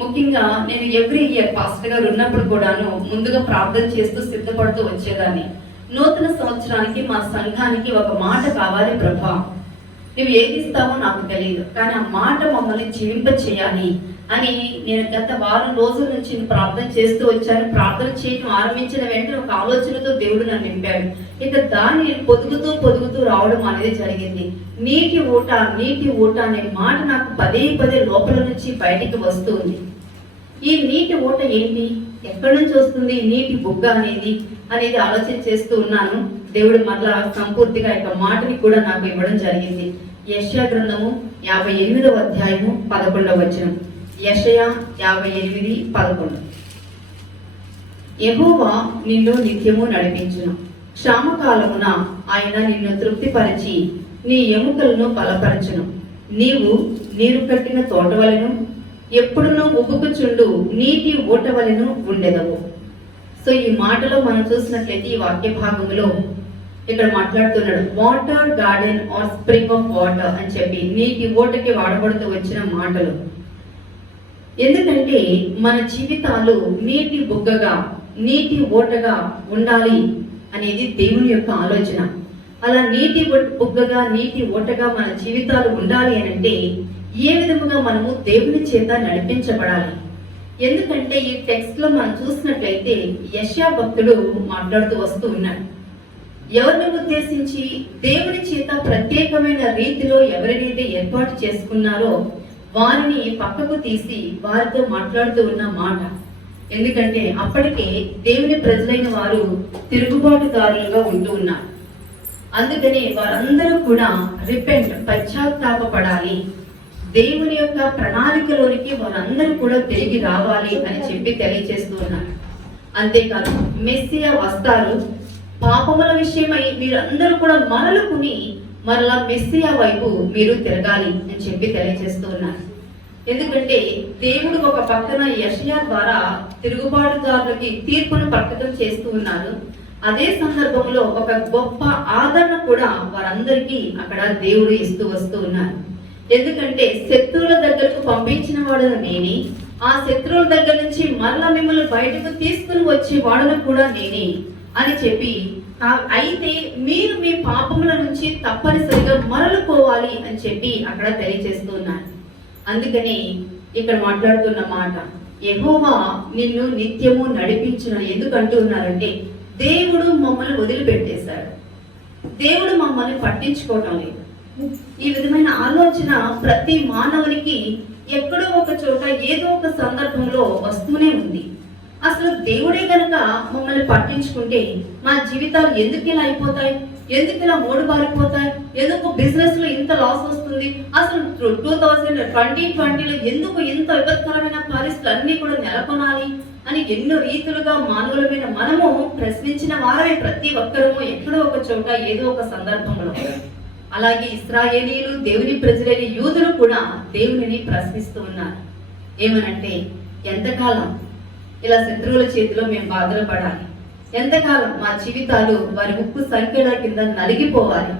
ముఖ్యంగా నేను every year pastor గారు ఉన్నప్పుడు కూడాను ముందుగా ప్రార్థన చేస్తూ సిద్ధపడుతూ వచ్చేదాన్ని. నూతన సంవత్సరానికి మా సంఘానికి ఒక మాట కావాలి ప్రభా, నువ్వు ఏది ఇస్తావో నాకు తెలియదు, కానీ ఆ మాట మమ్మల్ని జీవింప చేయాలి అని నేను గత వారం రోజుల నుంచి ప్రార్థన చేస్తూ వచ్చాను. ప్రార్థన చేయడం ఆరంభించిన వెంటనే ఒక ఆలోచనతో దేవుడు నన్ను నింపాడు. ఇక దాన్ని నేను పొదుగుతూ రావడం అనేది జరిగింది. నీటి ఊట అనే మాట నాకు పదే లోపల నుంచి బయటికి వస్తుంది. ఈ నీటి ఊట ఏంటి, ఎక్కడి నుంచి వస్తుంది నీటి బుగ్గ అనేది ఆలోచన చేస్తూ ఉన్నాను. దేవుడు మరలా సంపూర్తిగా యొక్క మాటని కూడా నాకు ఇవ్వడం జరిగింది. యెషయా గ్రంథము 58వ అధ్యాయము 11వ వచనం. యెషయా 58:11. యెహోవా నిన్ను నిత్యము నడిపించును, క్షామకాలమున ఆయన నిన్ను తృప్తిపరిచి నీ ఎముకలను బలపరచును. నీవు నీరు కట్టిన తోటవలెను, ఎప్పుడునూ ఉబుకుచుండు నీటి ఊటవలెను ఉండెదవు. సో ఈ మాటలో మనం చూసినట్లయితే ఈ వాక్య భాగంలో ఇక్కడ మాట్లాడుతున్నాడు water garden or spring of water అని చెప్పి నీటి ఊటకి వాడబడుతూ వచ్చిన మాటలు. ఎందుకంటే మన జీవితాలు నీటి బుగ్గగా నీటి ఊటగా ఉండాలి అనేది దేవుని యొక్క ఆలోచన. అలా నీటి బుగ్గగా నీటి ఊటగా మన జీవితాలు ఉండాలి అని అంటే ఏ విధముగా మనము దేవుని చేత నడిపించబడాలి. ఎందుకంటే ఈ టెక్స్ట్ లో మనం చూసినట్లయితే యెషయా భక్తుడు మాట్లాడుతూ వస్తూ ఉన్నాడు. ఎవరిని ఉద్దేశించి? దేవుని చేత ప్రత్యేకమైన రీతిలో ఎవరినైతే ఏర్పాటు చేసుకున్నారో వారిని పక్కకు తీసి వారితో మాట్లాడుతూ ఉన్న మాట. ఎందుకంటే అప్పటికే దేవుని ప్రజలైన వారు తిరుగుబాటుదారులుగా ఉంటూ ఉన్నారు. అందుకని వారందరూ కూడా పశ్చాత్తాపపడాలి, దేవుని యొక్క ప్రణాళికలోనికి వారందరూ కూడా తిరిగి రావాలి అని చెప్పి తెలియజేస్తూ ఉన్నారు. అంతేకాదు మెస్సియా వస్తారు, పాపముల విషయమై మీరందరూ కూడా మరలుకుని మరలా మెస్సియా వైపు మీరు తిరగాలి అని చెప్పి తెలియజేస్తూ ఉన్నారు. ఎందుకంటే దేవుడు ఒక పక్కన యెషయా ద్వారా తిరుగుబాటుదారులకి తీర్పును ప్రకటన చేస్తూ ఉన్నారు. అదే సందర్భంలో ఒక గొప్ప ఆదరణ కూడా వారందరికీ అక్కడ దేవుడు ఇస్తూ వస్తూ ఉన్నారు. ఎందుకంటే శత్రువుల దగ్గరకు పంపించిన వాడును నేనే, ఆ శత్రువుల దగ్గర నుంచి మరలా మిమ్మల్ని బయటకు తీసుకుని వచ్చే వాడును కూడా నేనే అని చెప్పి, అయితే మీరు మీ పాపముల నుంచి తప్పనిసరిగా మరలుకోవాలి అని చెప్పి అక్కడ తెలియజేస్తూ ఉన్నారు. అందుకని ఇక్కడ మాట్లాడుతున్న మాట యెహోవా నిన్ను నిత్యము నడిపించును. ఎందుకంటూ ఉన్నారంటే దేవుడు మమ్మల్ని వదిలిపెట్టేశాడు, దేవుడు మమ్మల్ని పట్టించుకోవటం లేదు. ఈ విధమైన ఆలోచన ప్రతి మానవునికి ఎక్కడో ఒక చోట ఏదో ఒక సందర్భంలో వస్తూనే ఉంది. అసలు దేవుడే కనుక మమ్మల్ని పట్టించుకుంటే మా జీవితాలు ఎందుకు ఇలా అయిపోతాయి, ఎందుకు ఇలా మూడుబారిపోతాయి, ఎందుకు బిజినెస్ లో ఇంత లాస్ వస్తుంది, అసలు 2020లో ఎందుకు ఇంత విపత్కరమైన పరిస్థితులు అన్ని కూడా నెలకొనాలి అని ఎన్నో రీతులుగా మానవులమైన మనము ప్రశ్నించిన వారమే ప్రతి ఒక్కరము ఎక్కడో ఒక చోట ఏదో ఒక సందర్భంలో. అలాగే ఇశ్రాయేలీయులు దేవుని ప్రజలైన యూదులు కూడా దేవునిని ప్రశ్నిస్తూ ఉన్నారు. ఏమనంటే ఎంతకాలం ఇలా శత్రువుల చేతిలో మేము బాధలు పడాలి, ఎంతకాలం మా జీవితాలు వారి ఉప్పు సంఖ్యల కింద నలిగిపోవాలి,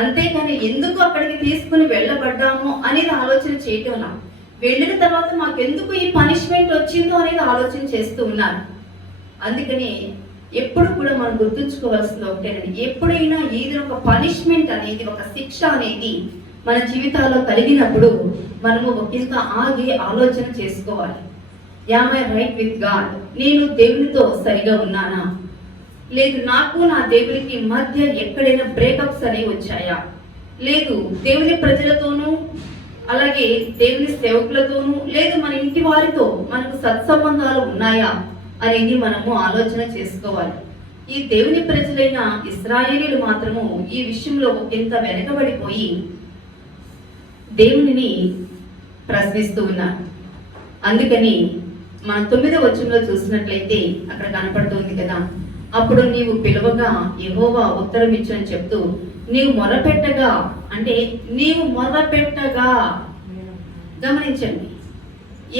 అంతేకాని ఎందుకు అక్కడికి తీసుకుని వెళ్ళబడ్డామో అనేది ఆలోచన చేయటంలా, వెళ్ళిన తర్వాత మాకెందుకు ఈ పనిష్మెంట్ వచ్చిందో అనేది ఆలోచన చేస్తూ ఉన్నారు. అందుకని ఎప్పుడు కూడా మనం గుర్తుంచుకోవాల్సింది ఒకటేనండి, ఎప్పుడైనా ఏదైనా ఒక పనిష్మెంట్ అనేది ఒక శిక్ష అనేది మన జీవితాల్లో కలిగినప్పుడు మనము ఒకంత ఆగి ఆలోచన చేసుకోవాలి. Am I right with God? నేను దేవునితో సరిగా ఉన్నానా, లేదు నాకు నా దేవునికి మధ్య ఎక్కడైనా బ్రేకప్స్ అనేవి వచ్చాయా, లేదు దేవుని ప్రజలతోనూ అలాగే దేవుని సేవకులతోనూ లేదు మన ఇంటి వారితో మనకు సత్సంబంధాలు ఉన్నాయా అనేది మనము ఆలోచన చేసుకోవాలి. ఈ దేవుని ప్రజలైన ఇశ్రాయేలీయులు మాత్రము ఈ విషయంలో ఎంత వెనకబడిపోయి దేవునిని ప్రశ్నిస్తూ ఉన్నారు. అందుకని మన 9వ వచనంలో చూసినట్లయితే అక్కడ కనపడుతుంది కదా, అప్పుడు నీవు పిలువగా యెహోవా ఉత్తరం ఇచ్చు అని చెప్తూ నీవు మొరపెట్టగా, అంటే నీవు మొరపెట్టగా గమనించండి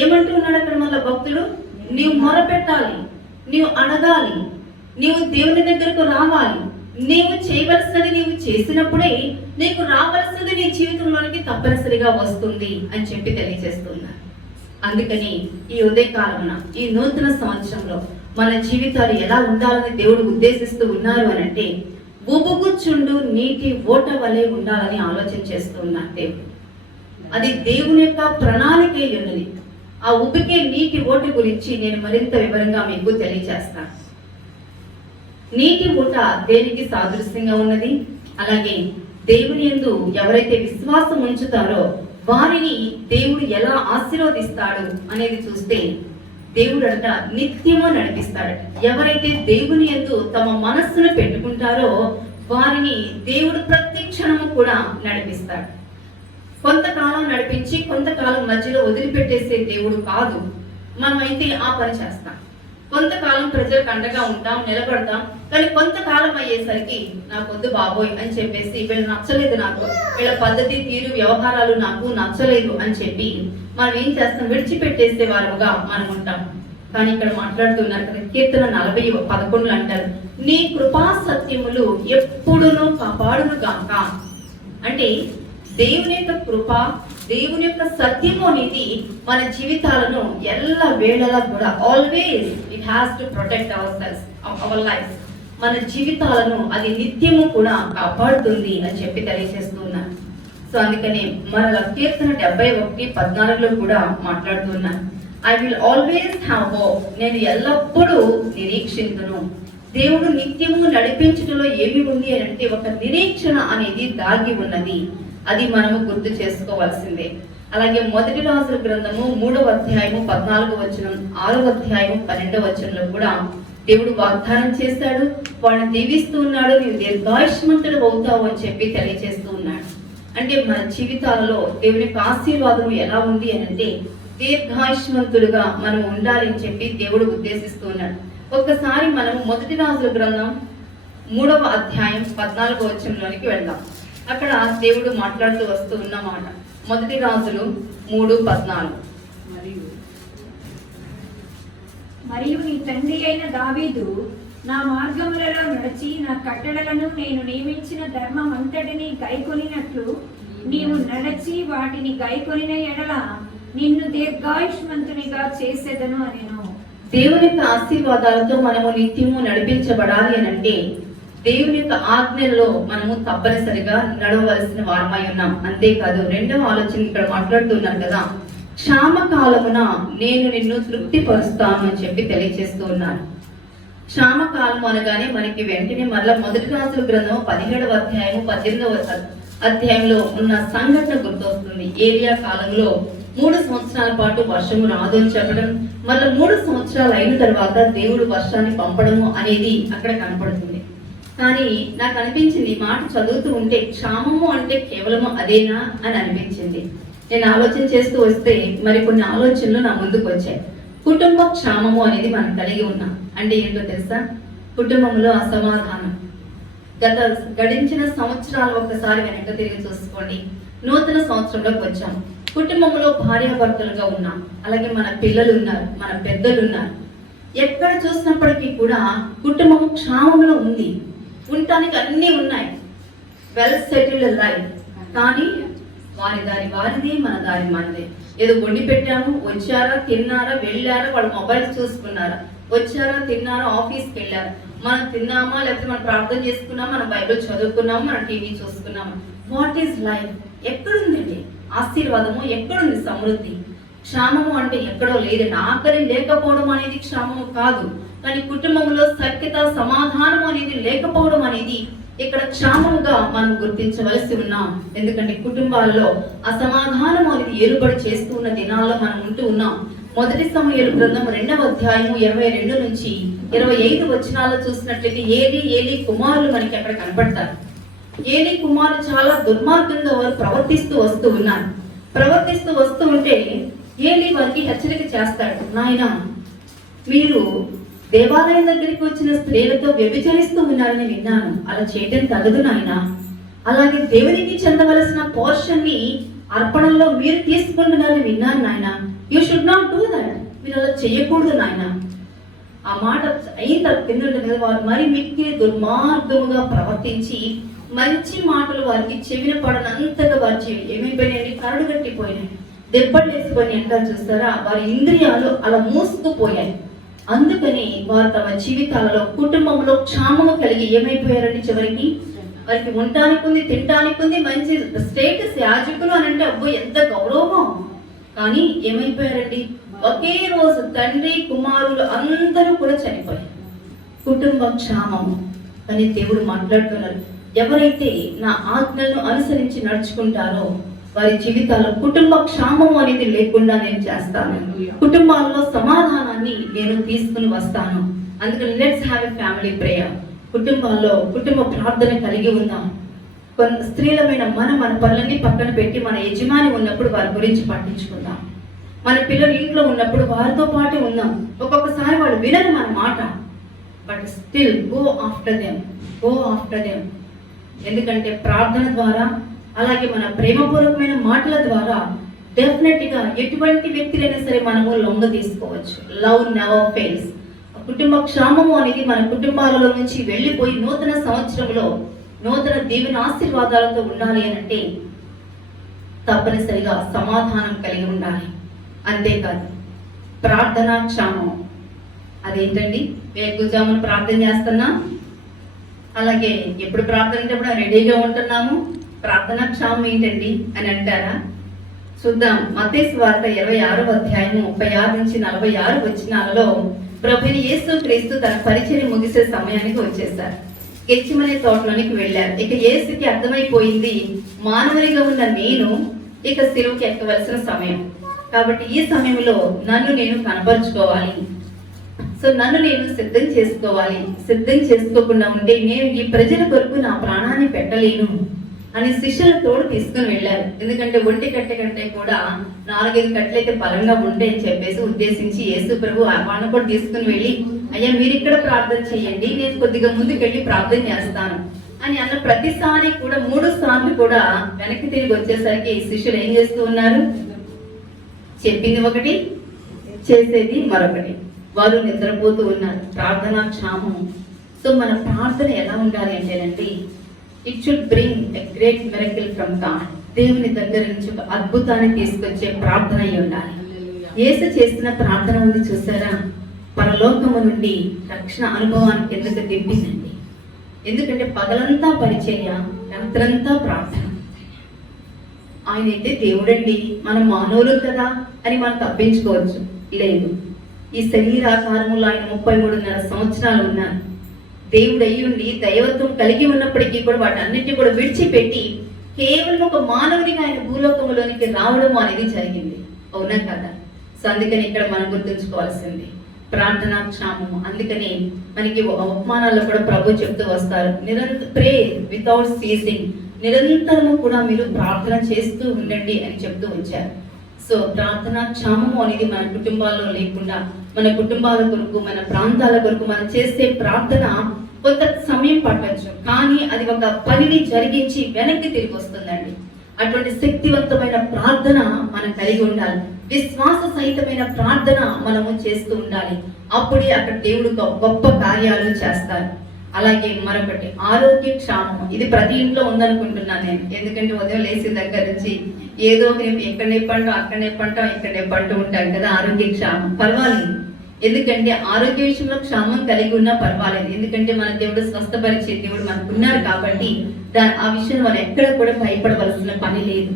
ఏమంటున్నాడు అక్కడ మళ్ళీ భక్తుడు, నీవు మొరపెట్టాలి, నీవు అడగాలి, నీవు దేవుని దగ్గరకు రావాలి, నీవు చేయవలసినది నీవు చేసినప్పుడే నీకు రావలసినది నీ జీవితంలోనికి తప్పనిసరిగా వస్తుంది అని చెప్పి తెలియజేస్తున్నారు. అందుకని ఈ ఉదయకాలమున ఈ నూతన సంవత్సరంలో మన జీవితాలు ఎలా ఉండాలని దేవుడు ఉద్దేశిస్తూ ఉన్నారు అని అంటే, ఉబుగుచుండు నీటి ఓట వలె ఉండాలని ఆలోచన చేస్తూ ఉన్నారు దేవుడు. అది దేవుని యొక్క ప్రణాళిక ఉన్నది. ఆ ఉబికే నీటి ఓట గురించి నేను మరింత వివరంగా మీకు తెలియజేస్తాను. నీటి ఊట దేనికి సాదృశ్యంగా ఉన్నది? అలాగే దేవుని యందు ఎవరైతే విశ్వాసం ఉంచుతారో వారిని దేవుడు ఎలా ఆశీర్వదిస్తాడు అనేది చూస్తే, దేవుడు అంట నిత్యము నడిపిస్తాడట. ఎవరైతే దేవుని యందు తమ మనస్సును పెట్టుకుంటారో వారిని దేవుడు ప్రతి క్షణము కూడా నడిపిస్తాడు. కొంతకాలం నడిపించి కొంతకాలం మధ్యలో వదిలిపెట్టేసే దేవుడు కాదు. మనమైతే ఆ పని చేస్తాం. కొంతకాలం ప్రజలకు అండగా ఉంటాం, నిలబడతాం. కానీ కొంతకాలం అయ్యేసరికి నాకొద్దు బాబోయ్ అని చెప్పేసి, వీళ్ళు నచ్చలేదు, నాకు వీళ్ళ పద్ధతి తీరు వ్యవహారాలు నాకు నచ్చలేదు అని చెప్పి మనం ఏం చేస్తాం? విడిచిపెట్టేసే వారుగా మనం ఉంటాం. కానీ ఇక్కడ మాట్లాడుతున్నారు కదా, కీర్తన 40:11 అంటారు, నీ కృపా సత్యములు ఎప్పుడునూ కాపాడును గాక. అంటే దేవుని యొక్క కృప, దేవుని యొక్క సత్యము అనేది మన జీవితాలను ఎల్ల వేళలా కూడా always it has to protect our life. మన జీవితాలను అది నిత్యము కూడా కాపాడుతుంది అని చెప్పి తెలియజేస్తున్నాను. సో అందుకని మన కీర్తన 71:14 కూడా మాట్లాడుతున్నాను, I will always have hope. నేను ఎల్లప్పుడూ నిరీక్షించును. దేవుడు నిత్యము నడిపించడంలో ఏమి ఉంది అని అంటే, ఒక నిరీక్షణ అనేది దాగి ఉన్నది. అది మనము గుర్తు చేసుకోవాల్సిందే. అలాగే మొదటి రాజుల గ్రంథము 3:14, 6:12 కూడా దేవుడు వాగ్దానం చేశాడు. వాళ్ళని దీవిస్తూ ఉన్నాడు, నీవు దీర్ఘాయుష్మంతుడు అవుతావు అని చెప్పి తెలియజేస్తూ ఉన్నాడు. అంటే మన జీవితాలలో దేవుని యొక్క ఆశీర్వాదం ఎలా ఉంది అని అంటే, దీర్ఘాయుష్మంతుడుగా మనం ఉండాలి అని చెప్పి దేవుడు ఉద్దేశిస్తూ ఉన్నాడు. ఒక్కసారి మనం మొదటి రాజుల గ్రంథం 3:14 వెళ్దాం. అక్కడ దేవుడు మాట్లాడుతూ వస్తూ ఉన్నమాట. మొదటి రాజులు 3:14. మరియు నీ తండ్రి అయిన దావీదు నా మార్గములలో నడిచి నా కట్టడలను నేను నియమించిన ధర్మం అంతటిని గైకొనినట్లు నీవు నడచి వాటిని గైకొనిన ఎడల నిన్ను దీర్ఘాయుష్మంతునిగా చేసేదను అనెను. దేవుని యొక్క ఆశీర్వాదాలతో మనము నిత్యము నడిపించబడాలి అని అంటే, దేవుని యొక్క ఆజ్ఞల్లో మనము తప్పనిసరిగా నడవలసిన వారమై ఉన్నాం. అంతేకాదు, రెండవ ఆలోచన ఇక్కడ మాట్లాడుతున్నాను కదా, క్షామకాలమున నేను నిన్ను తృప్తిపరుస్తాను అని చెప్పి తెలియజేస్తూ ఉన్నాను. క్షామకాలం అనగానే మనకి వెంటనే మరలా మొదటి రాజుల గ్రంథం 17:18 ఉన్న సంఘటన గుర్తొస్తుంది. ఏలియా కాలంలో 3 సంవత్సరాల పాటు వర్షము రాదు అని చెప్పడం, మళ్ళీ 3 సంవత్సరాలు అయిన తర్వాత దేవుడు వర్షాన్ని పంపడము అనేది అక్కడ కనపడుతుంది. కానీ నాకు అనిపించింది, ఈ మాట చదువుతూ ఉంటే క్షామము అంటే కేవలము అదేనా అని అనిపించింది. నేను ఆలోచన చేస్తూ వస్తే మరి కొన్ని ఆలోచనలు నా ముందుకు వచ్చాయి. కుటుంబ క్షామము అనేది మనం కలిగి ఉన్నాం. అంటే ఏంటో తెలుసా? కుటుంబంలో అసమాధానం. గడించిన సంవత్సరాలు ఒక్కసారి వెనక తిరిగి చూసుకోండి. నూతన సంవత్సరంలోకి వచ్చాం. కుటుంబంలో భార్యాభర్తలుగా ఉన్నాం. అలాగే మన పిల్లలు ఉన్నారు, మన పెద్దలు ఉన్నారు. ఎక్కడ చూసినప్పటికీ కూడా కుటుంబం క్షామంలో ఉంది. ఉండటానికి అన్నీ ఉన్నాయి, వెల్ సెటిల్డ్ లైఫ్. కానీ వారి దారి వారిది, మన దారి మనదే. ఏదో వండి పెట్టాము, వచ్చారా, తిన్నారా, వెళ్ళారా, వాళ్ళు మొబైల్ చూసుకున్నారా, వచ్చారా, తిన్నారా, ఆఫీస్కి వెళ్ళారా, మనం తిన్నామా, లేకపోతే మనం ప్రార్థన చేసుకున్నామా, మనం బైబిల్ చదువుకున్నాము, మనం టీవీ చూసుకున్నాము. What is life? ఎక్కడుందండి ఆశీర్వాదము? ఎక్కడుంది సమృద్ధి? క్షామము అంటే ఎక్కడో లేదండి. ఆకలి లేకపోవడం అనేది క్షామము కాదు. కానీ కుటుంబంలో సఖ్యత, సమాధానం అనేది లేకపోవడం అనేది ఇక్కడ క్షామముగా మనం గుర్తించవలసి ఉన్నాం. ఎందుకంటే కుటుంబాల్లో అసమాధానం అనేది ఏలుబడి చేస్తూ ఉన్న దినాల్లో మనం ఉంటూ ఉన్నాం. మొదటి సమూయేలు గ్రంథం 2:22-25 చూసినట్లయితే ఏలీ కుమారులు మనకి అక్కడ కనపడతారు. ఏలీ కుమారులు చాలా దుర్మార్గంగా వారు ప్రవర్తిస్తూ వస్తూ ఉన్నారు. ప్రవర్తిస్తూ వస్తూ ఉంటే ఏలీ వారికి హెచ్చరిక చేస్తాడు, నాయన మీరు దేవాలయం దగ్గరికి వచ్చిన స్త్రీలతో వ్యభిచరిస్తూ ఉన్నారని విన్నాను, అలా చేయటం తగదు నాయన. అలాగే దేవునికి చెందవలసిన పోర్షన్ ని అర్పణంలో మీరు తీసుకుంటున్నారని విన్నాను నాయన. You should not do that. మీరు అలా చేయకూడదు నాయన. ఆ మాట అయిన కింద వారు మరి మిక్కిలి దుర్మార్గముగా ప్రవర్తించి మంచి మాటలు వారికి చెవిన పడనంతగా వారి ఏమైపోయినాయండి, కరడు కట్టిపోయినాయి. దెబ్బలు వేసుకొని అంటారు చూస్తారా, వారి ఇంద్రియాలు అలా మూసుకుపోయాయి. అందుకని వారు తమ జీవితాలలో కుటుంబంలో క్షామము కలిగి ఏమైపోయారండి, చివరికి వారికి ఉండటానికి ఉంది, తినడానికి ఉంది, మంచి స్టేటస్, యాజకులు అని అంటే అబ్బో ఎంత గౌరవం. కానీ ఏమైపోయారండి, ఒకే రోజు తండ్రి కుమారులు అందరూ కూడా చనిపోయారు. కుటుంబ క్షామము. అని దేవుడు మాట్లాడుతున్నారు, ఎవరైతే నా ఆజ్ఞలను అనుసరించి నడుచుకుంటారో వారి జీవితాల్లో కుటుంబ క్షామం అనేది లేకుండా నేను చేస్తాను, కుటుంబాల్లో సమాధానాన్ని నేను తీసుకుని వస్తాను. అందుకని let's have a family prayer. కుటుంబాల్లో కుటుంబ ప్రార్థన కలిగి ఉందాం. కొంత స్త్రీలమైన మన పనులన్నీ పక్కన పెట్టి మన యజమాని ఉన్నప్పుడు వారి గురించి పట్టించుకుందాం. మన పిల్లలు ఇంట్లో ఉన్నప్పుడు వారితో పాటే ఉందాం. ఒక్కొక్కసారి వాళ్ళు వినరు మన మాట, but still go after them. ఎందుకంటే ప్రార్థన ద్వారా, అలాగే మన ప్రేమపూర్వకమైన మాటల ద్వారా డెఫినెట్గా ఎటువంటి వ్యక్తులైనా సరే మనము లొంగ తీసుకోవచ్చు. Love never fails. కుటుంబ క్షామము అనేది మన కుటుంబాలలో నుంచి వెళ్ళిపోయి నూతన సంవత్సరంలో నూతన దీవెన ఆశీర్వాదాలతో ఉండాలి అని అంటే తప్పనిసరిగా సమాధానం కలిగి ఉండాలి. అంతేకాదు ప్రార్థనా క్షామం. అదేంటండి, వేకుజామున ప్రార్థన చేస్తున్నా, అలాగే ఎప్పుడు ప్రార్థన అంటే కూడా రెడీగా ఉంటున్నాము, ప్రార్థనా క్షామం ఏంటండి అని అంటారా? చూద్దాం. మత్తయి సువార్త 26వ అధ్యాయము 36 నుంచి 46 వచనాలలో ప్రభువైన యేసుక్రీస్తు తన పరిచర్య ముగిసే సమయానికి వచ్చేసారు. గెత్సేమనే తోటలోనికి వెళ్ళారు. ఇక యేసుకి అర్థమైపోయింది, మానవునిగా ఉన్న నేను ఇక సిలువకి ఎక్కవలసిన సమయం. కాబట్టి ఈ సమయంలో నన్ను నేను కనపరుచుకోవాలి, సో నన్ను నేను సిద్ధం చేసుకోవాలి. సిద్ధం చేసుకోకుండా ఉంటే నేను ఈ ప్రజల కొరకు నా ప్రాణాన్ని పెట్టలేను అని శిష్యుల తోడు తీసుకుని వెళ్ళారు. ఎందుకంటే ఒంటి కట్టె కంటే కూడా 4-5 కట్టెలైతే బలంగా ఉంటాయని చెప్పేసి ఉద్దేశించి యేసు ప్రభు వాళ్ళని కూడా తీసుకుని వెళ్ళి, అయ్యా మీరు ఇక్కడ ప్రార్థన చేయండి, నేను కొద్దిగా ముందుకు వెళ్ళి ప్రార్థన చేస్తాను అని అన్న ప్రతిసారి కూడా 3 సార్లు కూడా వెనక్కి తిరిగి వచ్చేసరికి శిష్యులు ఏం చేస్తూ ఉన్నారు? చెప్పింది ఒకటి, చేసేది మరొకటి. వారు నిద్రపోతూ ఉన్నారు. ప్రార్థనా క్షామం. సో మన ప్రార్థన ఎలా ఉండాలి అంటేనండి, it should bring a great miracle from God. దేవుని దగ్గర నుంచి ఒక అద్భుతాన్ని తీసుకొచ్చే ప్రార్థన అయి ఉండాలి. యేసు చేసిన ప్రార్థన ఉంది చూసారా, పరలోకము నుండి రక్షణ అనుభవానికి ఎందుకు దింపిందండి? ఎందుకంటే పగలంతా పరిచర్య, రాత్రంతా ప్రార్థన. ఆయనైతే దేవుడండి, మనం మానవులు కదా అని మనం తప్పించుకోవచ్చు. లేదు, ఈ శరీరాకారములో ఆయన 33.5 సంవత్సరాలు ఉన్నారు. దేవుడు అయ్యుండి దైవత్వం కలిగి ఉన్నప్పటికీ కూడా వాటన్నిటిని కూడా విడిచిపెట్టి కేవలం ఒక మానవునిగా ఆయన భూలోకములోనికి రావడం అనేది జరిగింది. అవునా కదా? సో అందుకని ఇక్కడ మనం గుర్తుంచుకోవాల్సింది ప్రార్థనా క్షామము. అందుకని మనకి అవమానాల్లో కూడా ప్రభు చెప్తూ వస్తారు, ప్రే వితౌట్ సీజింగ్, నిరంతరము కూడా మీరు ప్రార్థన చేస్తూ ఉండండి అని చెప్తూ వచ్చారు. సో ప్రార్థనా క్షామము అనేది మన కుటుంబాల్లో లేకుండా, మన కుటుంబాల కొరకు, మన ప్రాంతాల కొరకు మనం చేసే ప్రార్థన కొంత సమయం పట్టొచ్చు, కానీ అది ఒక పనిని జరిగించి వెనక్కి తిరిగి వస్తుందండి. అటువంటి శక్తివంతమైన ప్రార్థన మనం కలిగి ఉండాలి. విశ్వాస సహితమైన ప్రార్థన మనము చేస్తూ ఉండాలి. అప్పుడే అక్కడ దేవుడు గొప్ప కార్యాలు చేస్తారు. అలాగే మరొకటి ఆరోగ్య క్షామం. ఇది ప్రతి ఇంట్లో ఉందనుకుంటున్నాను నేను. ఎందుకంటే ఉదయం లేచిన దగ్గర నుంచి ఏదో ఎక్కడ నొప్పంటాం, అక్కడ నొప్పంటాం, ఇక్కడ నొప్పంటూ ఉంటాం కదా. ఆరోగ్య క్షామం పర్వాలేదు, ఎందుకంటే ఆరోగ్య విషయంలో క్షామం కలిగి ఉన్నా పర్వాలేదు. ఎందుకంటే మన దేవుడు స్వస్థపరిచే దేవుడు మనకు ఉన్నారు కాబట్టి ఆ విషయం మనం ఎక్కడ కూడా భయపడవలసిన పని లేదు.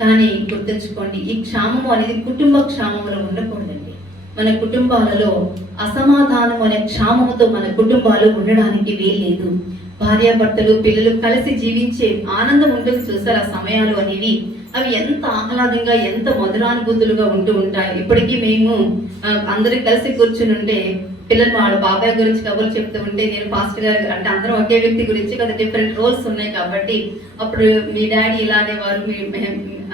కానీ గుర్తుంచుకోండి, ఈ క్షామము అనేది కుటుంబ క్షామంలో ఉండకూడదండి. మన కుటుంబాలలో అసమాధానం అనే క్షామముతో మన కుటుంబాలు ఉండడానికి వీల్లేదు. భార్యాభర్తలు పిల్లలు కలిసి జీవించే ఆనందం ఉంటుంది చూసారు. ఆ సమయాలు అనేవి అవి ఎంత ఆహ్లాదంగా, ఎంత మధురానుభూతులుగా ఉంటూ ఉంటాయి. ఇప్పటికీ మేము అందరూ కలిసి కూర్చుని ఉంటే పిల్లలు వాళ్ళ బాబాయ్ గురించి కబుర్లు చెప్తూ ఉంటే, నేను పాస్టర్ గారు అంటే అందరం ఒకే వ్యక్తి గురించి కదా, డిఫరెంట్ రోల్స్ ఉన్నాయి కాబట్టి అప్పుడు మీ డాడీ ఇలా అనేవారు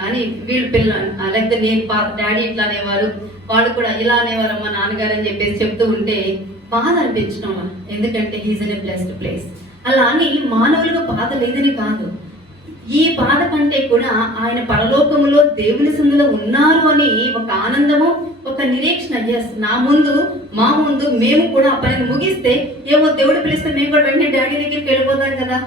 అని వీళ్ళు పిల్లలు, లేకపోతే నేను డాడీ ఇట్లా అనేవారు, వాళ్ళు కూడా ఇలా అనేవారు మా నాన్నగారు అని చెప్పేసి చెప్తూ ఉంటే బాధ అనిపించడం. ఎందుకంటే he's in a blessed place. అలా అని మానవులుగా బాధ లేదని కాదు, ఈ బాధ కంటే కూడా ఆయన పరలోకములో దేవుని సన్నిధిలో ఉన్నారు అని ఒక ఆనందము, ఒక నిరీక్షణ. ఎస్, నా ముందు మా ముందు మేము కూడా ఆ పనిని ముగిస్తే ఏమో దేవుడు పిలిస్తే మేము కూడా వెంటనే డాడీ దగ్గరికి వెళ్ళిపోతాం కదా.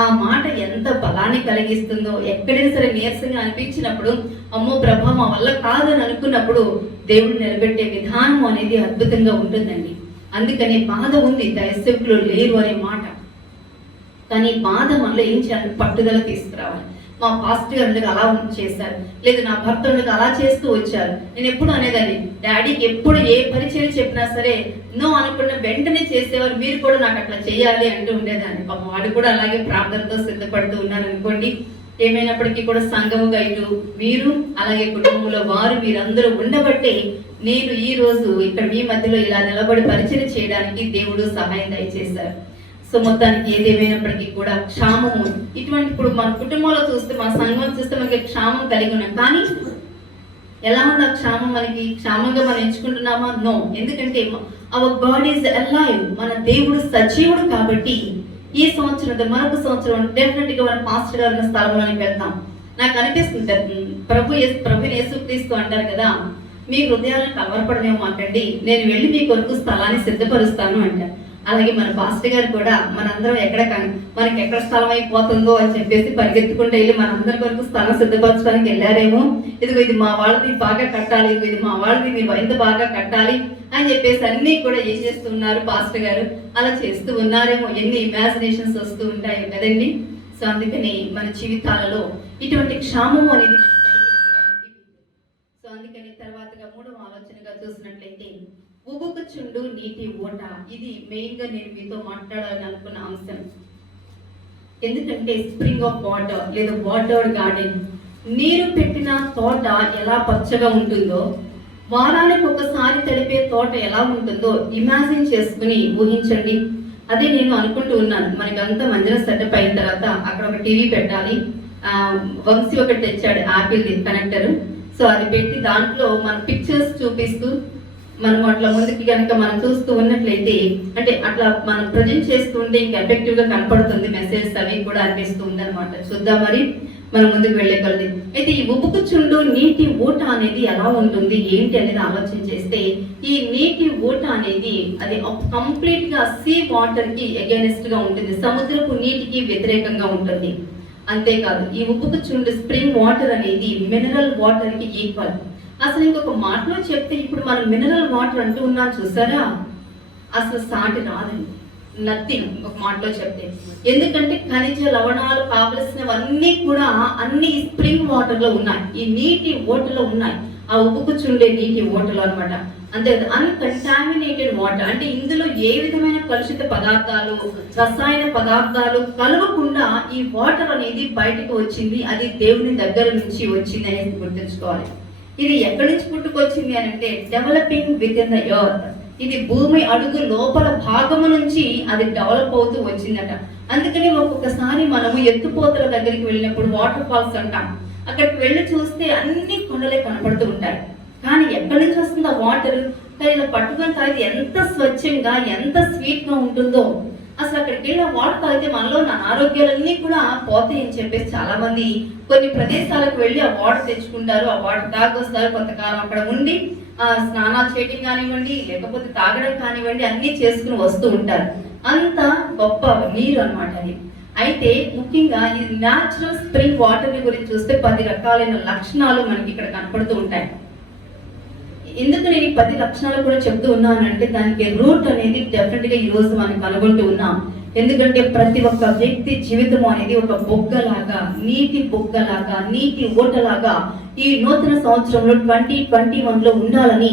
ఆ మాట ఎంత బలాన్ని కలిగిస్తుందో, ఎక్కడైనా సరే నీరసంగా అనిపించినప్పుడు అమ్మో ప్రభా మా వల్ల కాదని అనుకున్నప్పుడు దేవుడు నిలబెట్టే విధానం అనేది అద్భుతంగా ఉంటుందండి. అందుకని బాధ ఉంది, దైవసేవకులు లేరు అనే మాట. కానీ బాధ మనలో ఏం చేయాలి? పట్టుదల తీసుకురావాలి. మా పాస్టర్ గారు అలా చేశారు, లేదు నా భర్త అలా చేస్తూ వచ్చారు. నేను ఎప్పుడు అనేదాన్ని, డాడీకి ఎప్పుడు ఏ పరిచయం చెప్పినా సరే నో అనుకున్న వెంటనే చేసేవారు, మీరు కూడా నాకు అట్లా చేయాలి అంటూ ఉండేదాన్ని. పాపం వాడు కూడా అలాగే ప్రార్థనతో సిద్ధపడుతూ ఉన్నారు అనుకోండి. ఏమైనప్పటికీ కూడా సంఘముగా ఇటు మీరు అలాగే కుటుంబంలో వారు మీరందరూ ఉండబట్టే నేను ఈ రోజు ఇక్కడ మీ మధ్యలో ఇలా నిలబడి పరిచయం చేయడానికి దేవుడు సహాయం దయచేశారు. సో మొత్తానికి ఏదేమైనప్పటికీ కూడా క్షామము ఇటువంటి, ఇప్పుడు మన కుటుంబంలో చూస్తే మన సంఘం చూస్తే మనకి క్షామం కలిగి ఉన్నాం. కానీ ఎలా ఉంది ఆ క్షామం? మనకి క్షామంగా మనం ఎంచుకుంటున్నామా? నో. ఎందుకంటే అవర్ గాడ్ ఈజ్ అలైవ్. మన దేవుడు సజీవుడు కాబట్టి ఈ సంవత్సరం మరొక సంవత్సరం డెఫినెట్ గా మన పాస్టర్ గారి స్థలంలోకి వెళ్తాం. నాకు అనిపిస్తుంది ప్రభుని యేసుక్రీస్తు అంటారు కదా, మీ హృదయాలను కలవరపడనేమాకండి, నేను వెళ్ళి మీ కొరకు స్థలాన్ని సిద్ధపరుస్తాను అంటారు. అలాగే మన పాస్టర్ గారు కూడా మనందరం మనకి ఎక్కడ స్థలం అయిపోతుందో అని చెప్పేసి పరిగెత్తుకుంటూ వెళ్ళి మనందరి వరకు స్థలం సిద్ధపరచడానికి వెళ్ళారేమో. ఇదిగో ఇది మా వాళ్ళది బాగా కట్టాలి, ఇదిగో ఇది మా వాళ్ళది మీరు ఎంత బాగా కట్టాలి అని చెప్పేసి అన్ని కూడా ఏం చేస్తూ ఉన్నారు పాస్టర్ గారు, అలా చేస్తూ ఉన్నారేమో. ఎన్ని ఇమాజినేషన్స్ వస్తూ ఉంటాయో కదండి. సో అందుకని మన జీవితాలలో ఇటువంటి క్షామం అనేది. సో అందుకని తర్వాతగా మూడవ ఆలోచనగా చూసినట్లయితే ఉబుకుచుండు నీటి ఓట. ఇది మెయిన్ గా నేను మీతో మాట్లాడాలని అనుకున్న అంశం. ఎందుకంటే స్ప్రింగ్ ఆఫ్ వాటర్ లేదా వాటర్ గార్డెన్, నీరు పెట్టిన తోట ఎలా పచ్చగా ఉంటుందో, వారానికి ఒకసారి తడిపే తోట ఎలా ఉంటుందో ఇమాజిన్ చేసుకుని ఊహించండి. అదే నేను అనుకుంటూ ఉన్నాను. మనకంతా మందిరం సెటప్ అయిన తర్వాత అక్కడ ఒక టీవీ పెట్టాలి. వంశీ ఒకటి తెచ్చాడు యాపిల్ కనెక్టర్. సో అది పెట్టి దాంట్లో మన పిక్చర్స్ చూపిస్తూ మనం అట్లా ముందుకి కనుక మనం చూస్తూ ఉన్నట్లయితే, అంటే అట్లా మనం ప్రజెంట్ చేస్తూ ఉంటే ఇంకా ఎఫెక్టివ్ గా కనపడుతుంది, మెసేజ్ అవి కూడా అనిపిస్తూ ఉంది అనమాట. చూద్దాం మరి మనం ముందుకు వెళ్ళే కొలది. అయితే ఈ ఉబుకుచుండు నీటి ఊట అనేది ఎలా ఉంటుంది ఏంటి అనేది ఆలోచన చేస్తే, ఈ నీటి ఊట అనేది అది కంప్లీట్ గా సీ వాటర్ కి అగైనెస్ట్ గా ఉంటుంది, సముద్రపు నీటికి వ్యతిరేకంగా ఉంటుంది. అంతేకాదు ఈ ఉబుకుచుండు స్ప్రింగ్ వాటర్ అనేది మినరల్ వాటర్ కి ఈక్వల్. అసలు ఇంకొక మాటలో చెప్తే, ఇప్పుడు మనం మినరల్ వాటర్ అంటూ ఉన్నాం చూసారా, అసలు సాటి రాదండి, నథింగ్ ఒక మాటలో చెప్తే. ఎందుకంటే ఖనిజ లవణాలు కావలసినవన్నీ కూడా అన్ని స్ప్రింగ్ వాటర్ లో ఉన్నాయి, ఈ నీటి ఓటలో ఉన్నాయి, ఆ ఉబుకుచుండే నీటి ఓటలో అనమాట. అంతే కదా, అన్కంటామినేటెడ్ వాటర్ అంటే ఇందులో ఏ విధమైన కలుషిత పదార్థాలు, రసాయన పదార్థాలు కలవకుండా ఈ వాటర్ అనేది బయటకు వచ్చింది. అది దేవుని దగ్గర నుంచి వచ్చింది అనేది గుర్తుంచుకోవాలి. ఇది ఎక్కడి నుంచి పుట్టుకొచ్చింది అని అంటే, developing with in the earth. ఇది భూమి అడుగు లోపల భాగము నుంచి అది డెవలప్ అవుతూ వచ్చిందట. అందుకని ఒక్కొక్కసారి మనము ఎత్తుపోతల దగ్గరికి వెళ్ళినప్పుడు వాటర్ ఫాల్స్ అంటాం, అక్కడికి వెళ్ళి చూస్తే అన్ని కొండలే కనపడుతూ ఉంటాయి. కానీ ఎక్కడి నుంచి వస్తుంది ఆ వాటర్? కానీ ఇలా పట్టుకొని తాగితే ఎంత స్వచ్ఛంగా ఎంత స్వీట్ గా ఉంటుందో. అసలు అక్కడికి వెళ్ళి ఆ వాటర్ తాగితే మనలో నా ఆరోగ్యాలన్నీ కూడా పోతాయి అని చెప్పేసి చాలా మంది కొన్ని ప్రదేశాలకు వెళ్ళి ఆ వాటర్ తెచ్చుకుంటారు, ఆ వాటర్ తాగొస్తారు, కొంతకాలం అక్కడ ఉండి స్నానాలు చేయడం కానివ్వండి, లేకపోతే తాగడం కానివ్వండి, అన్ని చేసుకుని వస్తూ ఉంటారు. అంత గొప్ప నీరు అనమాట అది. అయితే ముఖ్యంగా ఈ న్యాచురల్ స్ప్రింగ్ వాటర్ గురించి చూస్తే 10 రకాలైన లక్షణాలు మనకి ఇక్కడ కనపడుతూ ఉంటాయి. ఎందుకు నేను 10 లక్షణాలు కూడా చెప్తూ ఉన్నానంటే, దానికి రూట్ అనేది డెఫినెట్ గా ఈ రోజు మనం కనుగొంటూ ఉన్నాం. ఎందుకంటే ప్రతి ఒక్క వ్యక్తి జీవితం అనేది ఒక బొగ్గలాగా, నీటి బొగ్గలాగా, నీటి ఓటలాగా ఈ నూతన సంవత్సరంలో 2021లో ఉండాలని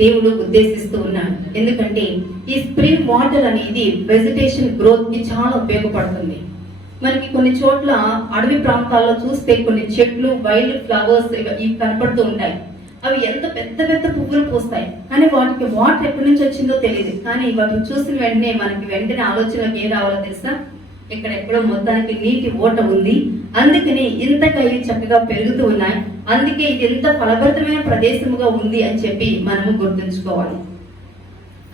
దేవుడు ఉద్దేశిస్తూ ఉన్నాడు. ఎందుకంటే ఈ స్ప్రింగ్ వాటర్ అనేది వెజిటేషన్ గ్రోత్ కి చాలా ఉపయోగపడుతుంది. మనకి కొన్ని చోట్ల అడవి ప్రాంతాల్లో చూస్తే కొన్ని చెట్లు, వైల్డ్ ఫ్లవర్స్ ఇవి కనపడుతూ ఉంటాయి. అవి ఎంత పెద్ద పెద్ద పువ్వులు పూస్తాయి, కానీ వాటికి వాటర్ ఎక్కడి నుంచి వచ్చిందో తెలియదు. కానీ వాటిని చూసిన వెంటనే ఆలోచనకి ఏం రావాలో తెలుసా? ఇక్కడ ఎక్కడో మొత్తానికి నీటి ఓట ఉంది, అందుకని ఇంతగా ఇవి చక్కగా పెరుగుతూ ఉన్నాయి, అందుకే ఇది ఎంత ఫలభరితమైన ప్రదేశముగా ఉంది అని చెప్పి మనము గుర్తుంచుకోవాలి.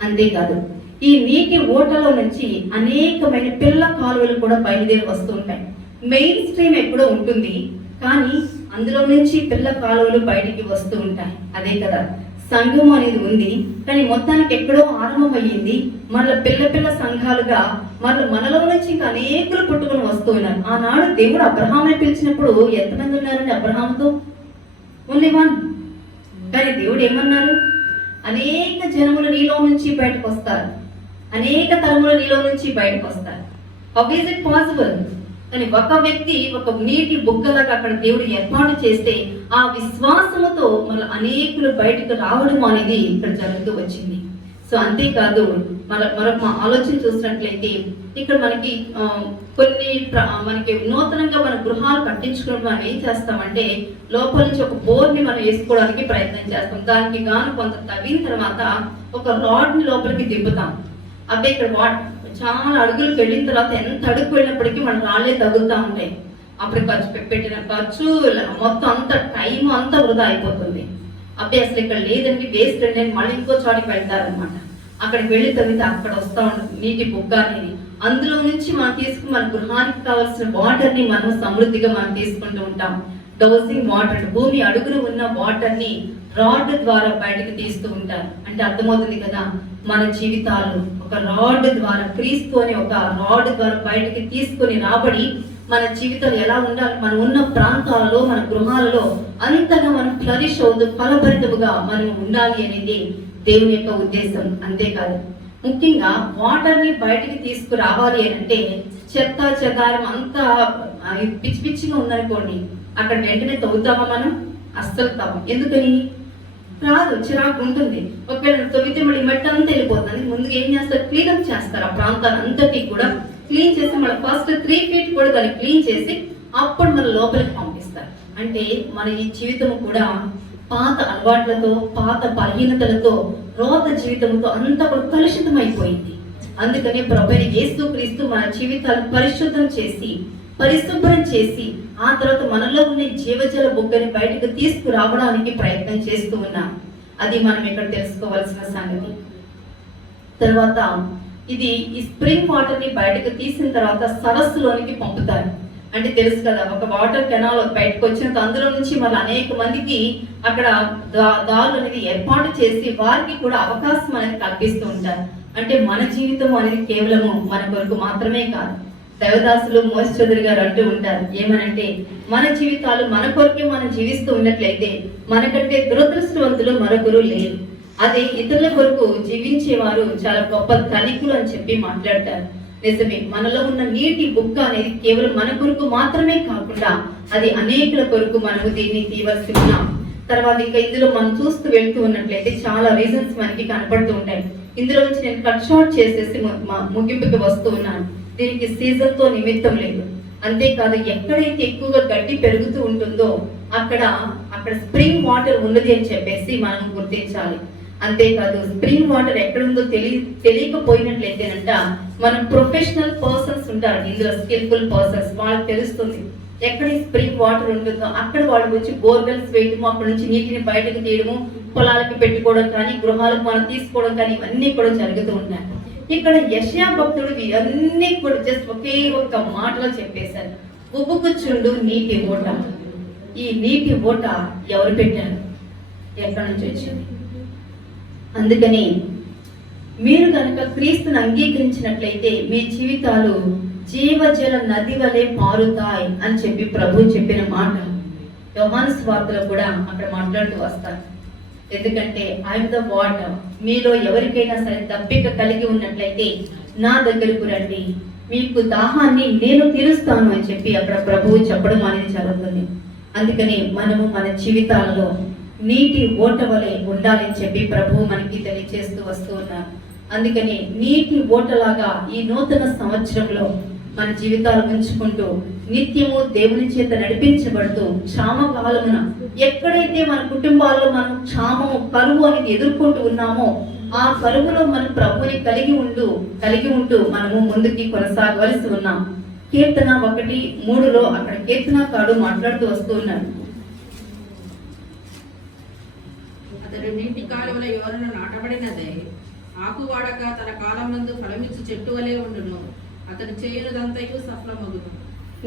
అంతేకాదు ఈ నీటి ఓటలో నుంచి అనేకమైన పిల్ల కాలువలు కూడా బయలుదేరి వస్తూ ఉంటాయి. మెయిన్ స్ట్రీమ్ ఎక్కడో ఉంటుంది, కానీ అందులో నుంచి పిల్ల కాలువలు బయటికి వస్తూ ఉంటాయి. అదే కదా సంఘం అనేది ఉంది, కానీ మొత్తానికి ఎక్కడో ఆరంభమయ్యింది. మళ్ళీ పిల్ల సంఘాలుగా మనలో నుంచి ఇంకా అనేకులు పుట్టుకొని వస్తూ ఉన్నారు. ఆనాడు దేవుడు అబ్రహాంని పిలిచినప్పుడు ఎంతమంది ఉన్నారండి అబ్రహాంతో? Only one. కానీ దేవుడు ఏమన్నారు? అనేక జనములు నీలో నుంచి బయటకు వస్తారు, అనేక తరములు నీలో నుంచి బయటకు వస్తారు. How is it possible? కానీ ఒక వ్యక్తి ఒక నీటి బుగ్గలాగా అక్కడ దేవుడు ఏర్పాటు చేస్తే ఆ విశ్వాసముతో మళ్ళీ అనేకులు బయటకు రావడం అనేది ఇక్కడ జరుగుతూ వచ్చింది. సో అంతేకాదు మరొక ఆలోచన చూసినట్లయితే ఇక్కడ మనకి మనకి నూతనంగా మన గృహాలు కట్టించుకోవడం మనం ఏం చేస్తామంటే లోపల నుంచి ఒక బోర్ని మనం వేసుకోవడానికి ప్రయత్నం చేస్తాం. దానికి గాను కొంత తవ్విన తర్వాత ఒక రాడ్ని లోపలికి దింపుతాం. అబ్బాయి ఇక్కడ చాలా అడుగులు వెళ్ళిన తర్వాత ఎంత అడుగు వెళ్ళినప్పటికీ మన రాళ్ళే తగులుతూ ఉంటాయి. అప్పుడు పెట్టిన ఖర్చు మొత్తం అంత టైం అంతా వృధా అయిపోతుంది. అబ్బాయి అసలు ఇక్కడ లేదండి, వేస్ట్ అండి అని మళ్ళీ ఇంకో చోటికి వెళ్తారనమాట. అక్కడికి వెళ్ళి తవ్వితే అక్కడ వస్తూ ఉంటుంది నీటి బుగ్గ అనేది. అందులో నుంచి మనం తీసుకుని మన గృహానికి కావాల్సిన వాటర్ని మనం సమృద్ధిగా మనం తీసుకుంటూ ఉంటాం. డౌసింగ్ వాటర్, భూమి అడుగులు ఉన్న వాటర్ని రాడ్ ద్వారా బయటకు తీస్తూ ఉంటారు. అంటే అర్థమవుతుంది కదా, మన జీవితాలు ఒక రాడ్ ద్వారా, క్రీస్తు అనే ఒక రాడ్ ద్వారా బయటకి తీసుకొని రాబడి మన జీవితాలు ఎలా ఉండాలి, మనం ఉన్న ప్రాంతాలలో మన గృహాలలో అంతగా మనం ఫ్లరిష్ అవుతూ ఫలభరితముగా మనం ఉండాలి అనేది దేవుని యొక్క ఉద్దేశం. అంతేకాదు, ముఖ్యంగా వాటర్ని బయటికి తీసుకురావాలి అని అంటే చెత్త చెదారం అంతా పిచ్చి పిచ్చిగా ఉందనుకోండి, అక్కడ వెంటనే తవ్వుతామా మనం? అస్సలు తవ్వం. ఎందుకని? రాదు, చిరాకు ఉంటుంది. ఒకవేళ తవ్వితే మళ్ళీ మట్టి అంతా వెళ్ళిపోతుంది. ముందుగా ఏం చేస్తారు? క్లీనప్ చేస్తారు. ఆ ప్రాంతాన్ని అంతటి కూడా క్లీన్ చేసి మళ్ళీ ఫస్ట్ 3 feet కూడా దాన్ని క్లీన్ చేసి అప్పుడు మన లోపలికి పంపిస్తారు. అంటే మన ఈ జీవితం కూడా పాత అలవాట్లతో, పాత బలహీనతలతో, రోత జీవితంతో అంతా కూడా కలుషితం అయిపోయింది. అందుకనే ప్రభువైన యేసుక్రీస్తు మన జీవితాలను పరిశుద్ధం చేసి, పరిశుభ్రం చేసి, ఆ తర్వాత మనలో ఉన్న జీవజల బుగ్గని బయటకు తీసుకురావడానికి ప్రయత్నం చేస్తూ ఉన్నాం. అది మనం ఇక్కడ తెలుసుకోవాల్సిన సంగతి. తర్వాత ఇది ఈ స్ప్రింగ్ వాటర్ ని బయటకు తీసిన తర్వాత సరస్సులోనికి పంపుతారు. అంటే తెలుసు కదా, ఒక వాటర్ కెనాల్ బయటకు వచ్చిన అందులో నుంచి మళ్ళీ అనేక మందికి అక్కడ దారులు అనేది ఏర్పాటు చేసి వారికి కూడా అవకాశం అనేది కల్పిస్తూ ఉంటారు. అంటే మన జీవితం అనేది కేవలము మన కొరకు మాత్రమే కాదు. దేవదాసులు మోస చౌదరి గారు అంటూ ఉంటారు ఏమనంటే, మన జీవితాలు మన కొరకే మనం జీవిస్తూ ఉన్నట్లయితే మనకంటే దురదృష్టవంతులు మరొకరు లేరు. అదే ఇతరుల కొరకు జీవించేవారు చాలా గొప్ప ధనికులు అని చెప్పి మాట్లాడతారు. నిజమే, మనలో ఉన్న నీటి బుక్క అనేది కేవలం మన కొరకు మాత్రమే కాకుండా అది అనేకుల కొరకు మనము దీన్ని తీయవలసి ఉన్నాం. తర్వాత ఇంకా ఇందులో మనం చూస్తూ వెళ్తూ ఉన్నట్లయితే చాలా రీజన్స్ మనకి కనపడుతూ ఉంటాయి. ఇందులో నుంచి నేను కట్ షార్ట్ చేసేసి ముగింపుకి వస్తూ ఉన్నాను. దీనికి సీజన్ తో నిమిత్తం లేదు. అంతేకాదు, ఎక్కడైతే ఎక్కువగా గడ్డి పెరుగుతూ ఉంటుందో అక్కడ స్ప్రింగ్ వాటర్ ఉన్నది అని చెప్పేసి మనం గుర్తించాలి. అంతేకాదు, స్ప్రింగ్ వాటర్ ఎక్కడుందో తెలియకపోయినట్లయితేనంట మనం ప్రొఫెషనల్ పర్సన్స్ ఉంటారు ఇందులో, స్కిల్ఫుల్ పర్సన్స్, వాళ్ళకి తెలుస్తుంది ఎక్కడ స్ప్రింగ్ వాటర్ ఉంటుందో అక్కడ వాళ్ళు వచ్చి బోర్వెల్స్ వేయడము, అక్కడ నుంచి నీటిని బయటకు తీయడము, పొలాలకి పెట్టుకోవడం కానీ, గృహాలకు మనం తీసుకోవడం కానీ, ఇవన్నీ కూడా జరుగుతూ ఉంటాయి. ఇక్కడ యెషయా భక్తుడు ఇవన్నీ కూడా జస్ట్ ఒకే ఒక్క మాటలో చెప్పేశారు, ఉబుకుచుండు నీటి ఓట. ఈ నీటి ఓట ఎవరు పెట్టారు? ఎక్కడి నుంచి వచ్చింది? అందుకని మీరు కనుక క్రీస్తుని అంగీకరించినట్లయితే మీ జీవితాలు జీవజల నది వలె మారుతాయి అని చెప్పి ప్రభు చెప్పిన మాట యోహాను సువార్తలో కూడా అక్కడ మాట్లాడుతూ వస్తారు. ఎందుకంటే ఐఎమ్ ద వాటర్, మీలో ఎవరికైనా సరే దప్పిక కలిగి ఉన్నట్లయితే నా దగ్గరకు రండి, మీకు దాహాన్ని నేను తీరుస్తాను అని చెప్పి అక్కడ ప్రభువు చెప్పడం అనేది జరుగుతుంది. అందుకని మనము మన జీవితాలలో నీటి ఓట వలె ఉండాలని చెప్పి ప్రభువు మనకి తెలియజేస్తూ వస్తూ ఉన్నారు. అందుకని నీటి ఓటలాగా ఈ నూతన సంవత్సరంలో మన జీవితాలు ఉంచుకుంటూ నిత్యము దేవుని చేత నడిపించబడుతూ క్షామకాలమున ఎక్కడైతే మన కుటుంబాల్లో మనం క్షామము, కరువు అనేది ఎదుర్కొంటూ ఉన్నామో ఆ కరువులో మనం ప్రభువుని కలిగి ఉంటూ మనము ముందుకి కొనసాగవలసి ఉన్నాం. కీర్తన 1:3 అక్కడ కీర్తనకారుడు మాట్లాడుతూ వస్తూ ఉన్నాడు. అతడు నీటి కాలువల యోరన నాటబడినదే, ఆకు వాడక తన కాలమందు ఫలమిచ్చు చెట్టు వలె ఉండును, అతడు చేయునదంతయు సఫలమగును.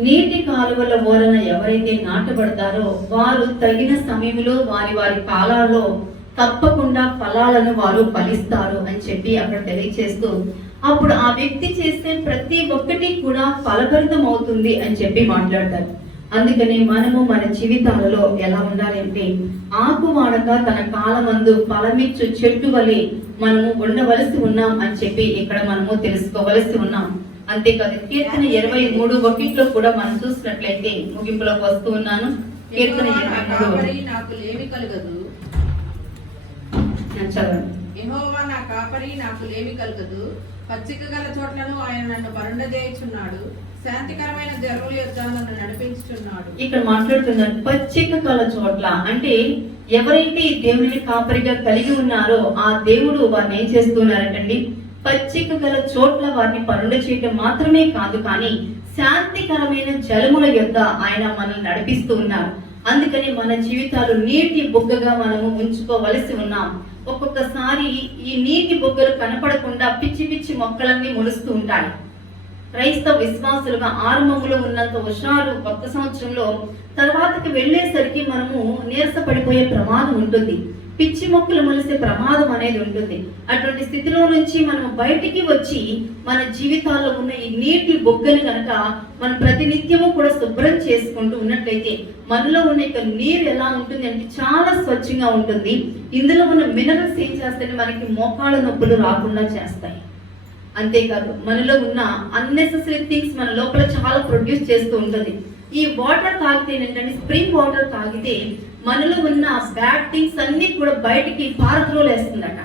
నీటి కాలువల ఓరన ఎవరైతే నాటబడతారో వారు తగిన సమయంలో వారి కాలాల్లో తప్పకుండా ఫలాలను వారు ఫలిస్తారు అని చెప్పి అక్కడ తెలియచేస్తూ, అప్పుడు ఆ వ్యక్తి చేసే ప్రతి ఒక్కటి కూడా ఫలభరితం అవుతుంది అని చెప్పి మాట్లాడతారు. అందుకని మనము మన జీవితాలలో ఎలా ఉండాలి అంటే, ఆకు వాడక తన కాలమందు ఫలమిచ్చు చెట్టు వలె మనము ఉండవలసి ఉన్నాం అని చెప్పి ఇక్కడ మనము తెలుసుకోవలసి ఉన్నాం. అంతేకాదు కీర్తన 23:1 కూడా మనం చూసినట్లయితే, ముగింపులోకి వస్తూ ఉన్నాను. కీర్తన యెహోవా నా 23 కాపరి, నాకు లేమి కలుగదు. చదవండి. యెహోవా నా కాపరి, నాకు లేమి కలుగదు. పచ్చిక గల చోట్లను ఆయన నన్ను పరుండజేయుచున్నాడు. శాంతికరమైన జరువుల యొద్ద నన్ను నడిపించుచున్నాడు. ఇక్కడ మాట్లాడుతున్నారు పచ్చిక గల చోట్ల అంటే, ఎవరైతే ఈ దేవుని కాపరిగా కలిగి ఉన్నారో ఆ దేవుడు వారిని ఏం చేస్తున్నారంటండి, పచ్చిక గల చోట్ల వారిని పరుండ చేయటం మాత్రమే కాదు, కానీ శాంతికరమైన జలముల యొద్ద ఆయన మనల్ని నడిపిస్తూ ఉన్నారు. అందుకని మన జీవితాలు నీటి బొగ్గగా మనము ఉంచుకోవలసి ఉన్నాం. ఒక్కొక్కసారి ఈ నీటి బొగ్గలు కనపడకుండా పిచ్చి పిచ్చి మొక్కలన్నీ మొలుస్తూ ఉంటాయి. క్రైస్తవ విశ్వాసులుగా ఆరంభంలో ఉన్నంత హుషారు కొత్త సంవత్సరంలో తర్వాతకి వెళ్ళేసరికి మనము నీరస పడిపోయే ప్రమాదం ఉంటుంది. పిచ్చి మొక్కలు మొలిసే ప్రమాదం అనేది ఉంటుంది. అటువంటి స్థితిలో నుంచి మనం బయటికి వచ్చి మన జీవితాల్లో ఉన్న ఈ నీటి బొగ్గలు కనుక మనం ప్రతినిత్యము కూడా శుభ్రం చేసుకుంటూ ఉన్నట్లయితే మనలో ఉన్న ఇక నీరు ఎలా ఉంటుంది అంటే చాలా స్వచ్ఛంగా ఉంటుంది. ఇందులో ఉన్న మినరల్స్ ఏం చేస్తాయి, మనకి మోకాళ్ళ నొప్పులు రాకుండా చేస్తాయి. అంతేకాదు మనలో ఉన్న అన్నెసెసరీ థింగ్స్ మన లోపల చాలా ప్రొడ్యూస్ చేస్తూ ఉంటుంది. ఈ వాటర్ తాగితే ఏంటంటే, స్ప్రింగ్ వాటర్ తాగితే మనలో ఉన్న బ్యాడ్ థింగ్స్ అన్ని కూడా బయటికి పారద్రోలేస్తుందట.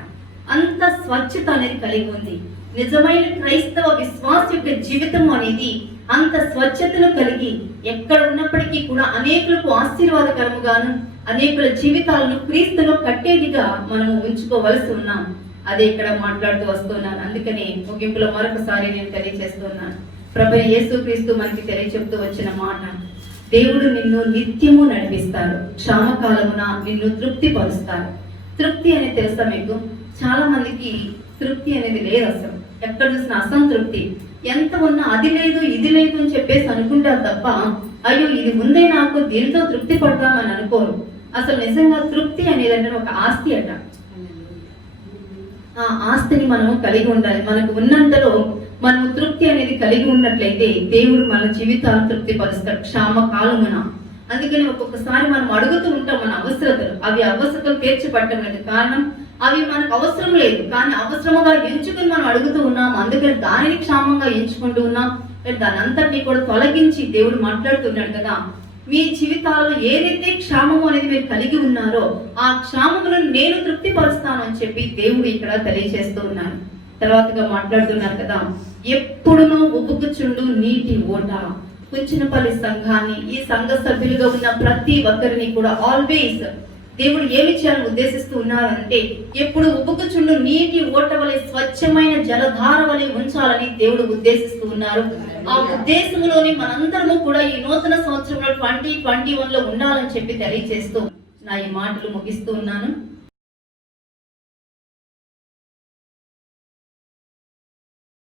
అంత స్వచ్ఛత అనేది కలిగి ఉంది. నిజమైన క్రైస్తవ విశ్వాస యొక్క జీవితం అనేది అంత స్వచ్ఛతను కలిగి ఎక్కడ ఉన్నప్పటికీ కూడా అనేకులకు ఆశీర్వాదకరముగాను అనేకుల జీవితాలను క్రీస్తులో కట్టేదిగా మనము ఉంచుకోవలసి ఉన్నాం. అదే ఇక్కడ మాట్లాడుతూ వస్తున్నాను. అందుకని ముగింపులో మరొకసారి నేను తెలియజేస్తున్నాను, ప్రభు యేసుక్రీస్తు మనకి తెలియచెప్తూ వచ్చిన మాట, దేవుడు నిన్ను నిత్యము నడిపిస్తారు, క్షామకాలమున నిన్ను తృప్తి పరుస్తారు. తృప్తి అనేది తెలుసా మీకు? చాలా మందికి తృప్తి అనేది లేదు. అసలు ఎక్కడ చూసిన అసంతృప్తి. ఎంత ఉన్నా అది లేదు ఇది లేదు అని చెప్పేసి అనుకుంటారు తప్ప, అయ్యో ఇది ఉందే నాకు, దీనితో తృప్తి పడతామని అనుకోరు. అసలు నిజంగా తృప్తి అనేది అంటే ఒక ఆస్తి అట. ఆ ఆస్తిని మనము కలిగి ఉండాలి. మనకు ఉన్నంతలో మనము తృప్తి అనేది కలిగి ఉన్నట్లయితే దేవుడు మన జీవితాలను తృప్తి పరుస్తాడు క్షామ కాలమున. అందుకని ఒక్కొక్కసారి మనం అడుగుతూ ఉంటాం మన అవసరతలు, అవి అవసరతలు తీర్చబడటం లేదు. కారణం అవి మనకు అవసరం లేదు, కానీ అవసరముగా ఎంచుకుని మనం అడుగుతూ ఉన్నాం. అందుకని దానిని క్షామంగా ఎంచుకుంటూ ఉన్నాం. దాని అంతటినీ కూడా తొలగించి దేవుడు మాట్లాడుతున్నాడు కదా, మీ జీవితాల్లో ఏదైతే క్షామము అనేది మీరు కలిగి ఉన్నారో ఆ క్షామములను నేను తృప్తి పరుస్తాను అని చెప్పి దేవుడు ఇక్కడ తెలియజేస్తూ ఉన్నాను. తర్వాతగా మాట్లాడుతున్నారు కదా, ఎప్పుడునూ ఉబుకుచుండు నీటి ఓట. కుంచినపల్లి సంఘాన్ని, ఈ సంఘ సభ్యులుగా ఉన్న ప్రతి ఒక్కరిని కూడా ఆల్వేస్ దేవుడు ఏమి చేయాలని ఉద్దేశిస్తూ ఉన్నారంటే, ఎప్పుడు ఉబుకుచుండు నీటి ఓట వలె స్వచ్ఛమైన జలధార వలె ఉంచాలని దేవుడు ఉద్దేశిస్తూ ఉన్నారు. ఆ ఉద్దేశంలోని మనందరము కూడా ఈ నూతన సంవత్సరంలో 2021లో ఉండాలని చెప్పి తెలియజేస్తూ నా ఈ మాటలు ముగిస్తూ ఉన్నాను.